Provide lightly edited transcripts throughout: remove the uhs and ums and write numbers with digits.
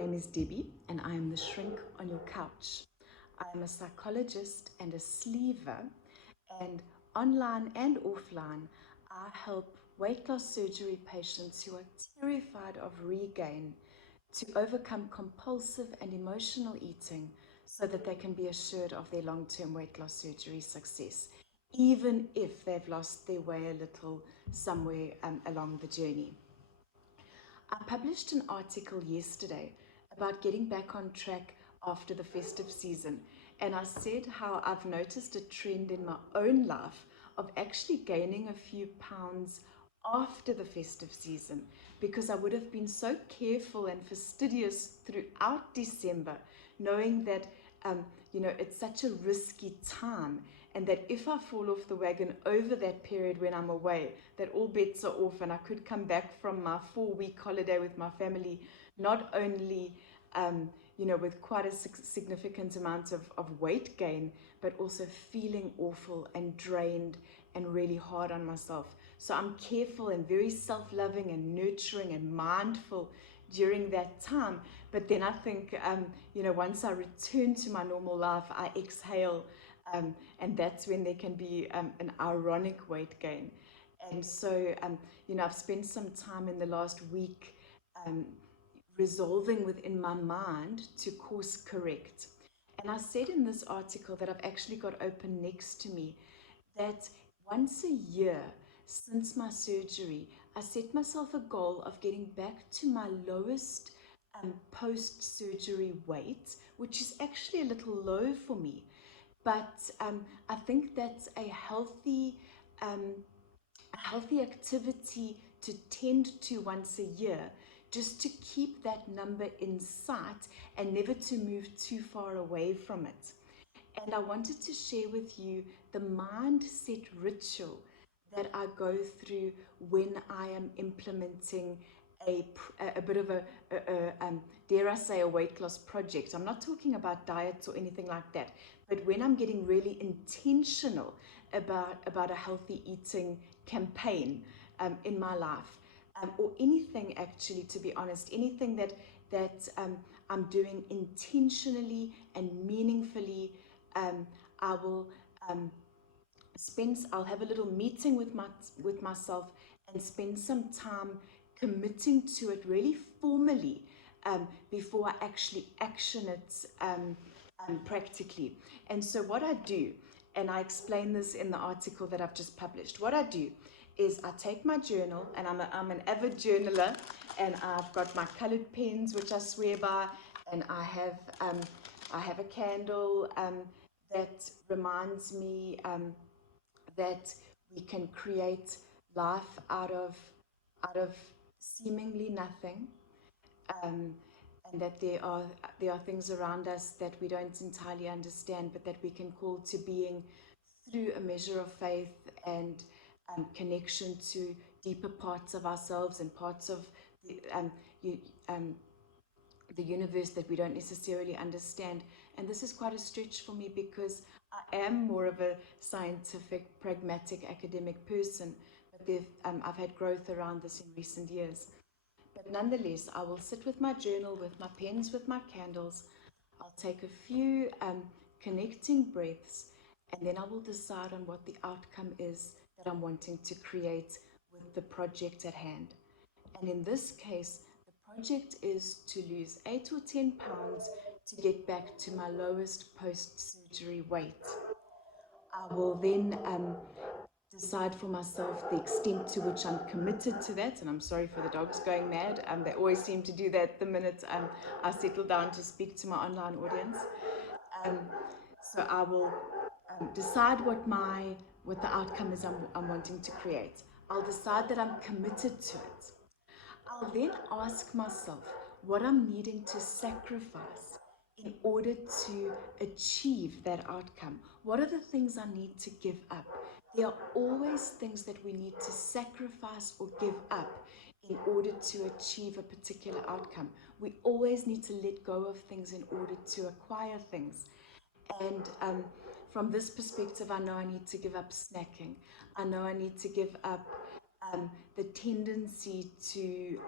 name is Debbie, and I am the shrink on your couch. I am a psychologist and a sleever, and online and offline, I help weight loss surgery patients who are terrified of regain to overcome compulsive and emotional eating so that they can be assured of their long term weight loss surgery success, even if they've lost their way a little somewhere along the journey. I published an article yesterday about getting back on track after the festive season, and I said how I've noticed a trend in my own life of actually gaining a few pounds after the festive season because I would have been so careful and fastidious throughout December, knowing that it's such a risky time, and that if I fall off the wagon over that period when I'm away, that all bets are off, and I could come back from my 4-week holiday with my family, not only with quite a significant amount of weight gain, but also feeling awful and drained and really hard on myself. So I'm careful and very self-loving and nurturing and mindful during that time. But then I think, once I return to my normal life, I exhale, and that's when there can be an ironic weight gain. And so, I've spent some time in the last week resolving within my mind to course correct. And I said in this article that I've actually got open next to me that once a year since my surgery, I set myself a goal of getting back to my lowest post surgery weight, which is actually a little low for me. But I think that's um, a healthy activity to tend to once a year, just to keep that number in sight and never to move too far away from it. And I wanted to share with you the mindset ritual that I go through when I am implementing a bit of dare I say, a weight loss project. I'm not talking about diets or anything like that, but when I'm getting really intentional about a healthy eating campaign in my life, or anything actually, to be honest, anything that I'm doing intentionally and meaningfully. I will I'll have a little meeting with myself and spend some time committing to it really formally, before I actually action it practically. And so what I do, and I explain this in the article that I've just published, what I do is I take my journal, and I'm an avid journaler, and I've got my colored pens, which I swear by, and I have a candle that reminds me that we can create life out of seemingly nothing, um, and that there are things around us that we don't entirely understand, but that we can call to being through a measure of faith and connection to deeper parts of ourselves and parts of you, um, the universe that we don't necessarily understand. And this is quite a stretch for me because I am more of a scientific, pragmatic, academic person, but I've had growth around this in recent years. But nonetheless, I will sit with my journal, with my pens, with my candles. I'll take a few connecting breaths, and then I will decide on what the outcome is that I'm wanting to create with the project at hand. And in this case, the project is to lose 8 or 10 pounds to get back to my lowest post surgery weight. I will then decide for myself the extent to which I'm committed to that. And I'm sorry for the dogs going mad. They always seem to do that the minute I settle down to speak to my online audience. Um, so I will decide what the outcome is I'm wanting to create. I'll decide that I'm committed to it. I'll then ask myself what I'm needing to sacrifice in order to achieve that outcome. What are the things I need to give up? There are always things that we need to sacrifice or give up in order to achieve a particular outcome. We always need to let go of things in order to acquire things. And from this perspective, I know I need to give up snacking. I know I need to give up the tendency to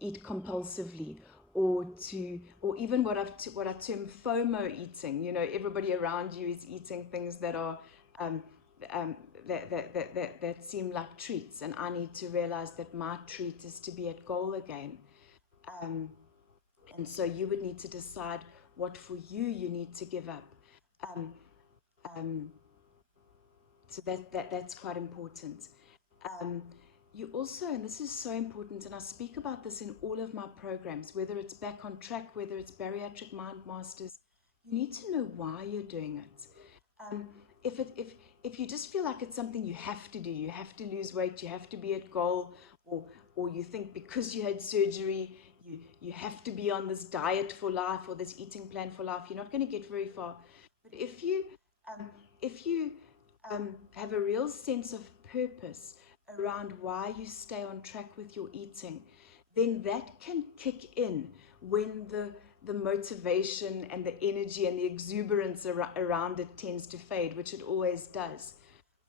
eat compulsively, or even what I term FOMO eating. You know, everybody around you is eating things that are um, um, that seem like treats, and I need to realize that my treat is to be at goal again. Um, and so you would need to decide what for you need to give up. Um, um, so that's quite important. Um, you also, and this is so important, and I speak about this in all of my programs, whether it's Back on Track, whether it's Bariatric Mind Masters, you need to know why you're doing it. Um, if you just feel like it's something you have to do, you have to lose weight, you have to be at goal, or you think because you had surgery, you have to be on this diet for life or this eating plan for life, you're not going to get very far. But um, if you have a real sense of purpose around why you stay on track with your eating, then that can kick in when the motivation and the energy and the exuberance around it tends to fade, which it always does.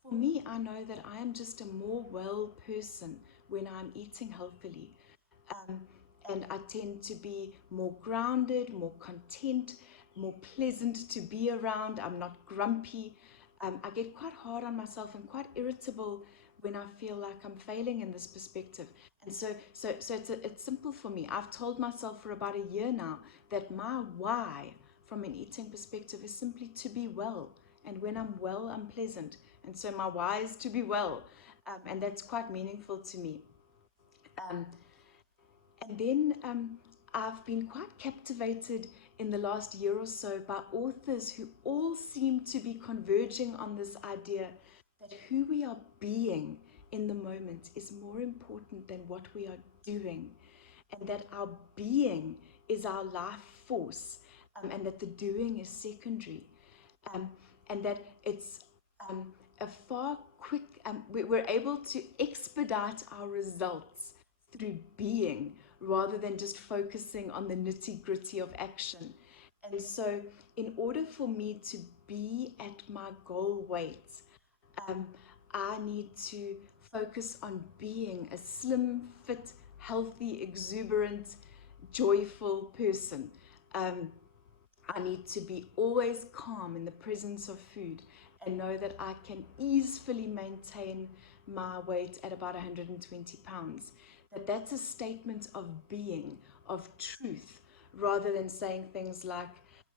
For me, I know that I am just a more well person when I'm eating healthily. Um, and I tend to be more grounded, more content, more pleasant to be around. I'm not grumpy. I get quite hard on myself and quite irritable when I feel like I'm failing in this perspective. And so it's simple for me. I've told myself for about a year now that my why from an eating perspective is simply to be well. And when I'm well, I'm pleasant. And so my why is to be well. And that's quite meaningful to me. Um, and then I've been quite captivated in the last year or so by authors who all seem to be converging on this idea that who we are being in the moment is more important than what we are doing, and that our being is our life force, and that the doing is secondary, um, and that it's a far quick, we're able to expedite our results through being rather than just focusing on the nitty gritty of action. And so, in order for me to be at my goal weight, um, I need to focus on being a slim, fit, healthy, exuberant, joyful person. Um, I need to be always calm in the presence of food and know that I can easily maintain my weight at about 120 pounds. That's a statement of being, of truth, rather than saying things like,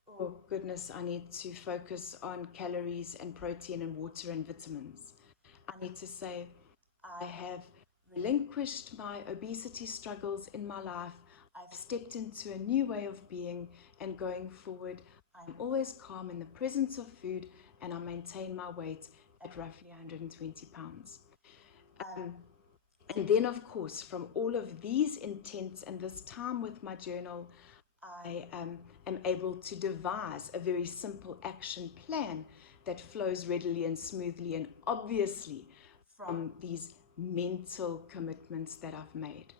oh goodness, I need to focus on calories and protein and water and vitamins. I need to say, I have relinquished my obesity struggles in my life. I've stepped into a new way of being, and going forward, I'm always calm in the presence of food and I maintain my weight at roughly 120 pounds. Um, and then, of course, from all of these intents and this time with my journal, I am able to devise a very simple action plan that flows readily and smoothly and obviously from these mental commitments that I've made.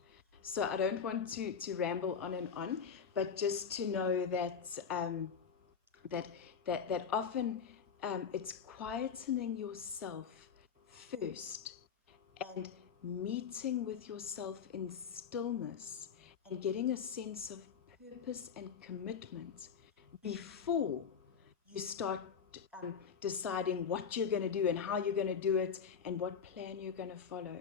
So I don't want to ramble on and on, but just to know that that that often it's quietening yourself first and meeting with yourself in stillness and getting a sense of purpose and commitment before you start deciding what you're going to do and how you're going to do it and what plan you're going to follow.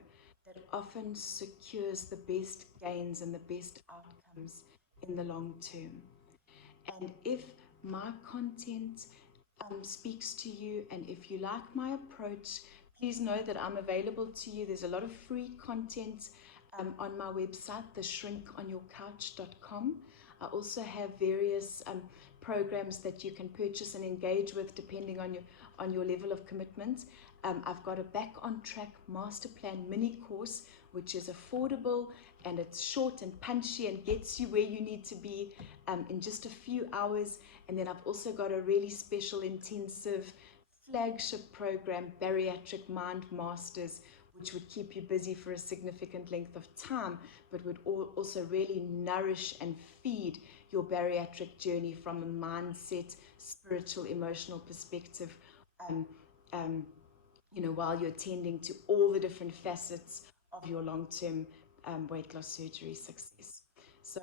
That often secures the best gains and the best outcomes in the long term. And if my content speaks to you, and if you like my approach, please know that I'm available to you. There's a lot of free content on my website, theshrinkonyourcouch.com. I also have various programs that you can purchase and engage with depending on your level of commitment. I've got a Back on Track Master Plan mini course, which is affordable and it's short and punchy and gets you where you need to be in just a few hours. And then I've also got a really special intensive flagship program, Bariatric Mind Masters, which would keep you busy for a significant length of time, but would also really nourish and feed your bariatric journey from a mindset, spiritual, emotional perspective, um, um, while you're attending to all the different facets of your long-term weight loss surgery success. So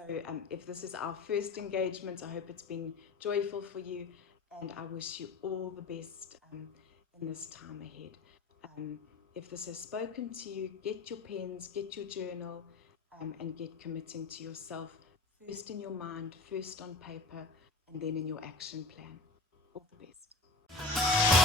if this is our first engagement, I hope it's been joyful for you, and I wish you all the best in this time ahead. Um, if this has spoken to you, get your pens, get your journal, and get committing to yourself, first in your mind, first on paper, and then in your action plan. All the best.